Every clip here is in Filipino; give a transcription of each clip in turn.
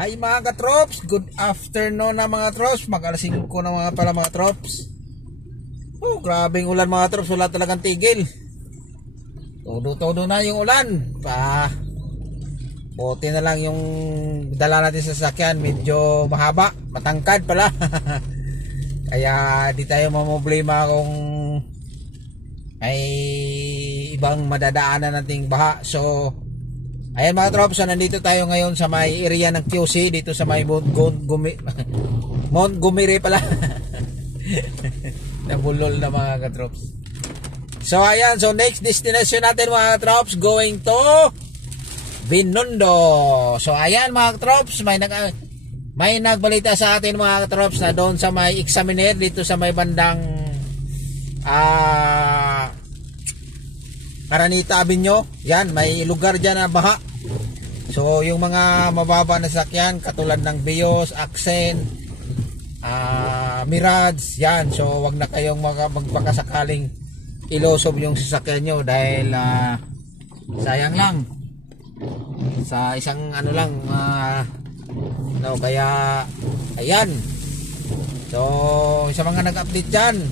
Hi mga katrops, good afternoon na mga trops. Mag-alas 5 na mga pala mga trops. Oh, grabing ulan mga trops, wala talagang tigil. Todo-todo na yung ulan. Buti na lang yung dala natin sa sasakyan, medyo mahaba, matangkad pala. Kaya di tayo mamoblema kung may ibang madadaanan nating baha. So ayan mga trops, so nandito tayo ngayon sa may area ng QC, dito sa may Montgomery pala. Nabulol na mga katrops. So ayan, so next destination natin mga katrops, going to Binondo. So ayan mga katrops, may nagbalita sa atin mga katrops na doon sa may Examiner, dito sa may bandang Araneta Avenue, yan, may lugar dyan na baha. So yung mga mababa na sakyan katulad ng Vios, Accent, Mirage, yan, so wag na kayong magpakasakaling ilosob yung sasakyan nyo dahil sayang lang sa isang ano lang, no, kaya ayan, so sa mga nag-update dyan.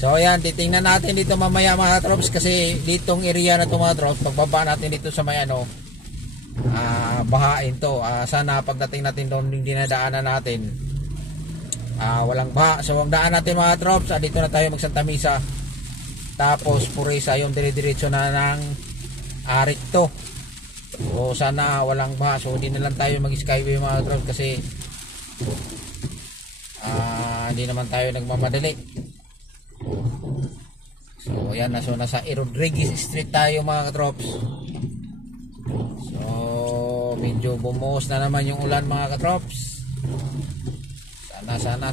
So ayan, titingnan natin dito mamaya mga trops, kasi ditong area na ito mga trops, pagbaba natin dito sa may ano, bahain to. Sana pagdating natin doon yung dinadaanan natin, walang baha. So ang daan natin mga trops, dito na tayo mag Santa Misa, tapos Purisa yung dire-diretso na ng Recto. So sana walang baha, so hindi na lang tayo mag skyway mga trops, kasi hindi naman tayo nagmamadali. So ayan na, so nasa Rodriguez Street tayo mga katrops. So medyo bumuhos na naman yung ulan mga katrops. Sana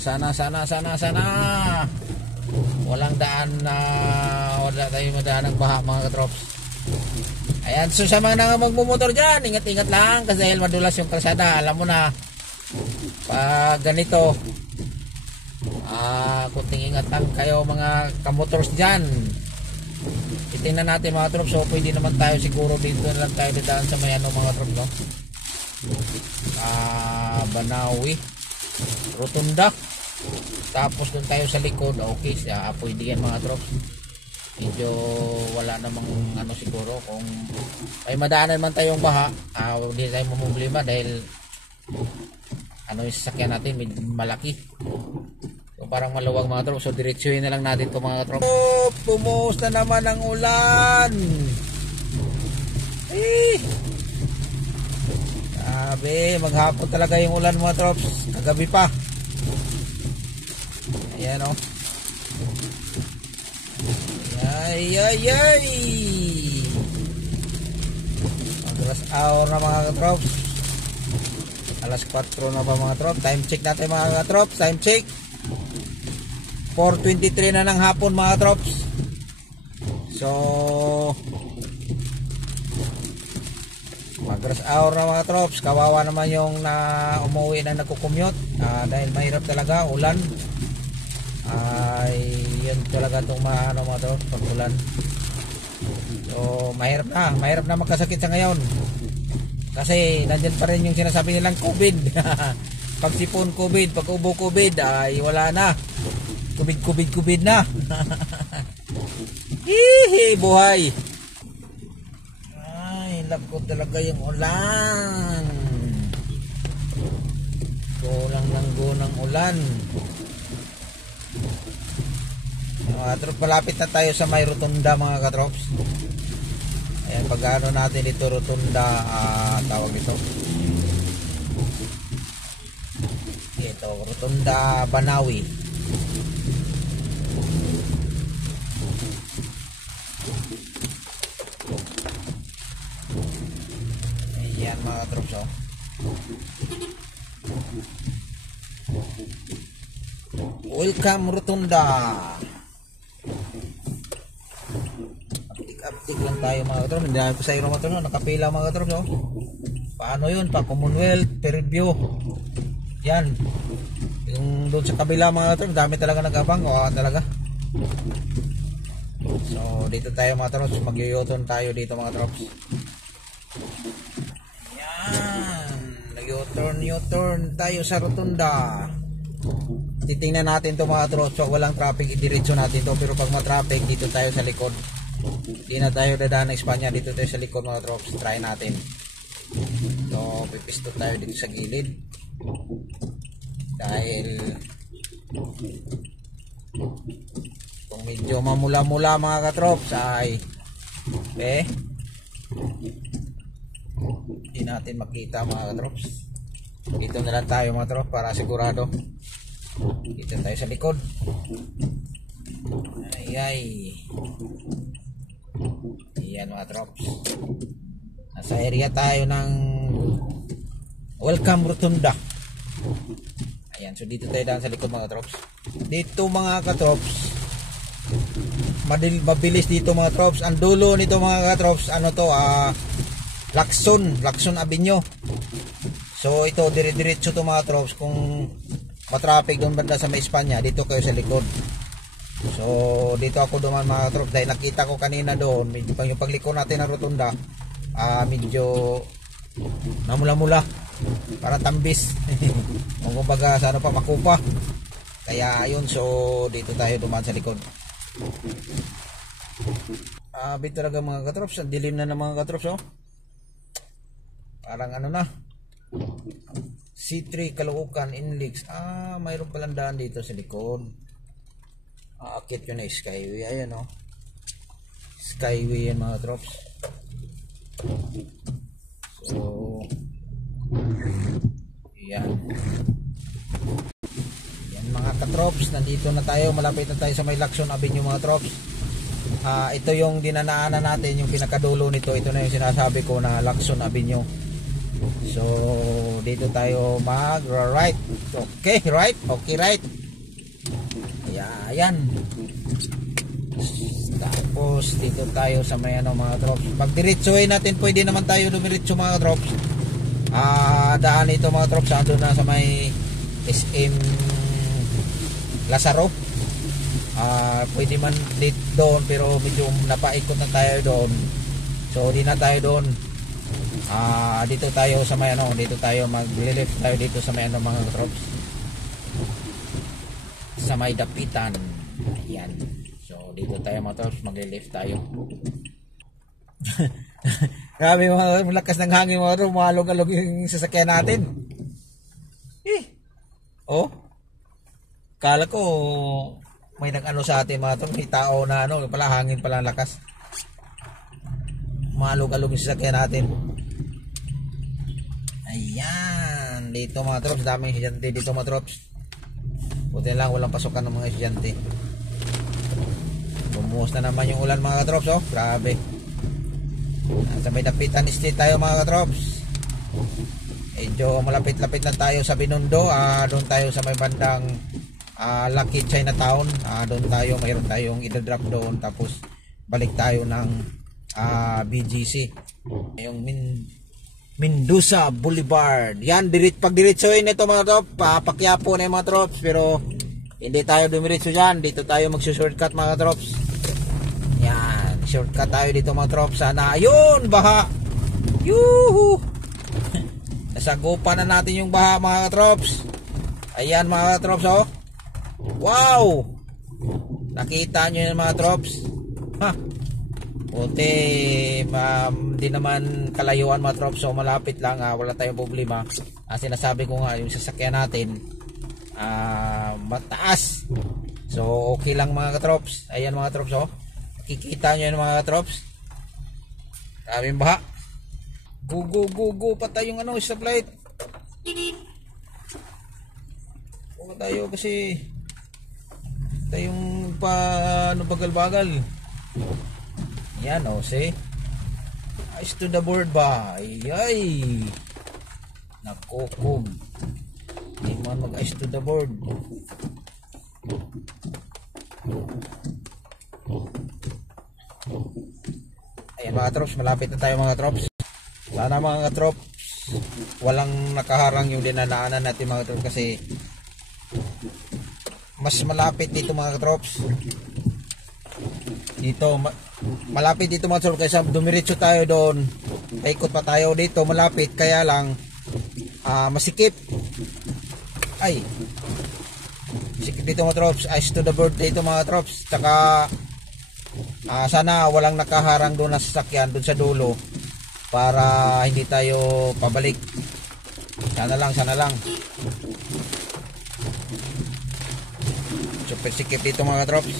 walang daan na wala tayo madaan ng baha mga katrops. Ayan, so sa mga magmumotor dyan, ingat-ingat lang kasi dahil madulas yung kalsada. Alam mo na pag ganito, kunting ingatan kayo mga kamotors dyan. Titingnan natin mga trops, so pwede naman tayo siguro dito na lang tayo dadaan sa may ano mga trops, no? Banawi Rotunda, tapos dun tayo sa likod. Okay, pwede yan mga trops. Medyo wala namang ano siguro, kung may madaanan man tayong baha, hindi tayo mamumblema dahil ano yung sasakyan natin medyo malaki. So parang maluwag mga trops, so diretsuhin na lang natin ito mga trops. Oh, pumuhos na naman ang ulan. Sabi, maghapon talaga yung ulan mga trops, kagabi pa. Ayan o. Ay. Alas hour na mga trops. Alas 4 na pa mga trops. Time check natin mga trops, time check. 4:23 na ng hapon mga trops. So mag-rush hour na mga trops. Kawawa naman yung umuwi na nagko-commute, dahil mahirap talaga ulan. Yun talaga itong ano mga trops, pag ulan. So mahirap na magkasakit sa ngayon, kasi nandyan pa rin yung sinasabi nilang COVID. Pag sipon COVID, pag ubo COVID, ay wala na. COVID na. Hihi, buhay. Ay, love ko talaga yung ulan. Kulang ng gunang ulan. Mga trops, palapit na tayo sa may Rotunda mga katrops. Ayan, pag ano natin dito Rotunda, tawag ito. Ito, Rotunda Banawi. Ayan mga trops, oh. Welcome Rotunda. Update lang tayo mga trops. Hindi namin pa sa iyo mga trops, nakapila mga trops, oh. Paano yun? Pa Commonwealth, Peribyo. Yan. Yung doon sa kabila mga trops, dami talaga nag-abang. Talaga. So dito tayo mga trops, mag-yoyoton tayo dito mga trops. Yan. U-turn tayo sa rotunda. Titingnan natin to mga trops. So, walang traffic, idiretso natin to. Pero pag ma-traffic, dito tayo sa likod. Hindi na tayo dadaan ng Espanya, dito tayo sa likod mga trops. Try natin. So, pipisto tayo dito sa gilid. Dahil kung medyo mamula-mula mga katrops ay hindi natin makita mga katrops. Dito na lang tayo mga trops para sigurado. Dito tayo sa likod. Ay. Ayan mga trops. Nasa area tayo ng Welcome Rotunda. Ayan, so dito tayo daan sa likod mga trops. Dito mga katrops, mabilis dito mga trops. Ang dulo nito mga katrops, ano to, Lacson Avenue. So ito, dire-diretso to mga trops. Kung matraffic doon banda sa may Espanya, dito kayo sa likod. So dito ako duman mga trops dahil nakita ko kanina doon, medyo yung pagliko natin ng rotunda, medyo namula-mula, para tambis. Kung kumbaga sa ano pa, makupa. Kaya ayun, so dito tayo duman sa likod. Bit talaga mga katrops, ang dilim na ng mga katrops, oh. Parang ano na, C3 Caloocan Inleaks. Mayroon palang daan dito sa likod. Akit yun na Skyway. Ayan, oh, Skyway yan mga katrops. So yan mga katrops, nandito na tayo, malapit na tayo sa may Lacson Avenue mga trops. Ito yung dinanaanan natin, yung pinakadulo nito. Ito na yung sinasabi ko na Lacson Avenue. So dito tayo mag right. Okay, right. Okay, right. Ayan. Tapos dito tayo sa may ano mga trops. Pag diretsuhin natin, pwede naman tayo dumiretso mga trops. Daan ito mga trops, andun na sa may SM Lazaro. Pwede man dito doon, pero medyo napaikot na tayo doon. So di na tayo doon. Dito tayo sa may ano, dito tayo mag-lift tayo dito sa may ano mga trops. Sa may dapitan. Ayan. So dito tayo mga trops, mag-lift tayo. Grabe mga malakas ng hangin mga trops, malog-alog yung sasakyan natin. Oh, kala ko may nag-ano sa atin mga trops, may tao na ano, pala hangin pala lakas. Malog-alog yung sasakyan natin. Ayan, dito mga trops, daming estudyante dito mga trops. Buti lang walang pasukan ng mga estudyante. Bumuhos na naman yung ulan mga trops, oh, grabe. Sa may dapitan street tayo mga katrops. Medyo malapit-lapit na tayo sa Binondo. Doon tayo sa may bandang Lucky Chinatown. Doon tayo, mayroon tayong idadrop doon. Tapos balik tayo ng BGC. Yung Mendoza Boulevard. Yan, pag diretsoin ito mga trops, papakyapo na yung mga trops. Pero hindi tayo dumiretso dyan. Dito tayo magsushortcut mga trops. Yan. Shortcut tayo dito mga trops. Sana, ayun, baha. Yuhu. Nasagupan na natin yung baha mga trops. Ayan mga trops, oh. Wow. Nakita nyo yun mga trops. Buti, di naman kalayuan mga trops. So malapit lang, wala tayong problema. Sinasabi ko nga, yung sasakyan natin mataas. So okay lang mga trops. Ayan mga trops, oh. Kikita nyo yung mga trops. Kaming baha. Go. Patay yung ano, stoplight. Huwag tayo kasi tayong bagal-bagal. Yan, oh, see? Eyes to the board ba? Ay. Nakukog. Hindi man mag-eyes to the board. Ayan mga trops, malapit na tayo mga trops. Sana mga trops, walang nakaharang yung dinanaanan natin mga trops, kasi mas malapit dito mga trops. Dito malapit dito mga trops kaysa dumiretso tayo doon. Paikot pa tayo dito, malapit, kaya lang masikip. Ay, sikip dito mga trops. Ice to the bird dito mga trops. Tsaka sana walang nakaharang doon na sasakyan doon sa dulo para hindi tayo pabalik. Sana lang. Super sikip dito mga trops.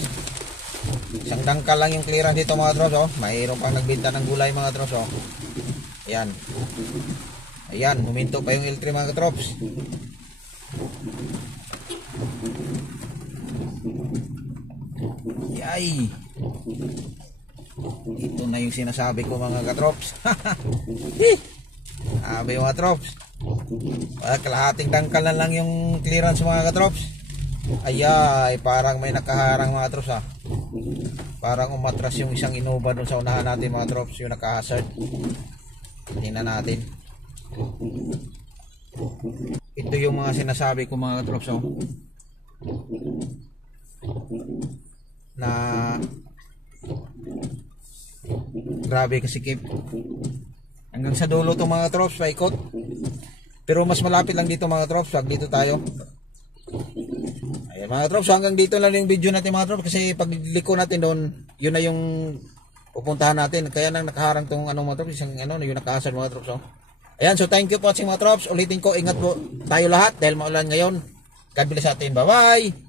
Isang dangkal lang yung clearance dito mga trops, oh. Mayroon pang nagbenta ng gulay mga trops, oh. Ayan, huminto pa yung L3 mga trops. Yay! Ito na yung sinasabi ko mga katrops. Sabi yung mga trops. Kalahating dangkal na lang yung clearance mga katrops. Ayay, parang may nakaharang mga trops, ha. Parang umatras yung isang Innova dun sa unahan natin mga trops, yung naka-hazard. Tingnan natin. Ito yung mga sinasabi ko mga katrops, oh. Na grabe kasikip. Hanggang sa dulo itong mga trops, paikot. Pero mas malapit lang dito mga trops, wag dito tayo. Ayan mga trops, hanggang dito lang yung video natin mga trops, kasi pag liko natin doon, yun na yung pupuntahan natin. Kaya nang nakaharang tong ano mga trops, isang ano, yung nakahasar mga trops, oh. Ayan, so thank you for watching mga trops. Ulitin ko, ingat po tayo lahat dahil maulan ngayon. God bless sa atin. Bye bye.